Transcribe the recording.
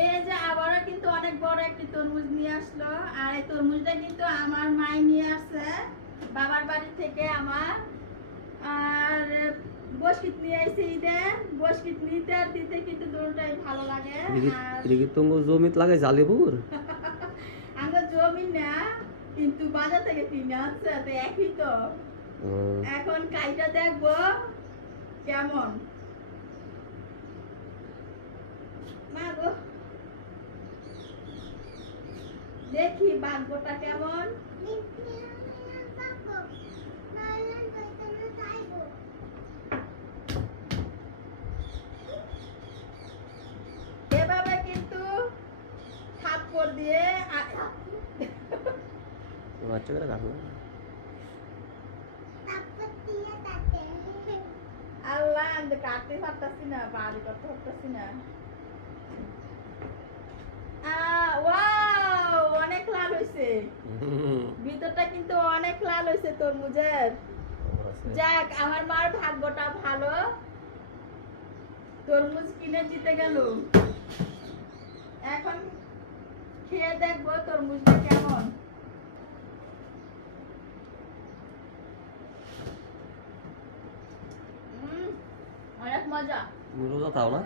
এই যে আবারও কিন্তু অনেক বড় একটি তরমুজ নিয়ে আসলো। আর এই তরমুজটা কিন্তু আমার মাই নিয়ে আসছে বাবার বাড়ি থেকে আমার। আর বসকিত নিয়ে আইছে ঈদে। বসকিত নিতে আর দিতে কিন্তু দুটোটাই ভালো লাগে। আর এদিকে তোমার জমিত লাগাই জালিপুর। আমরা জমি না, কিন্তু বাজার থেকে কিনে আনছে, তো একই তো। এখন কাইটা দেখবো কেমন। মা গো, দেখি ভাগ্যটা কেমন। এভাবে কিন্তু থাপ্পড় দিয়ে বাচ্চা করে রাখো। আল্লাহ, আমি কাটতে পারতাছি না, বাড়ি করতে পারতাছি না। ওয়াও, অনেক লাল হয়েছে। ভিতরটা কিন্তু অনেক লাল হয়েছে তরমুজের। যাক, আমার মার ভাগ্যটা ভালো, তরমুজ কিনে জিতে গেল। এখন খেয়ে দেখবো তরমুজটা কেমন। অনেক মজা। রোজা তাও না?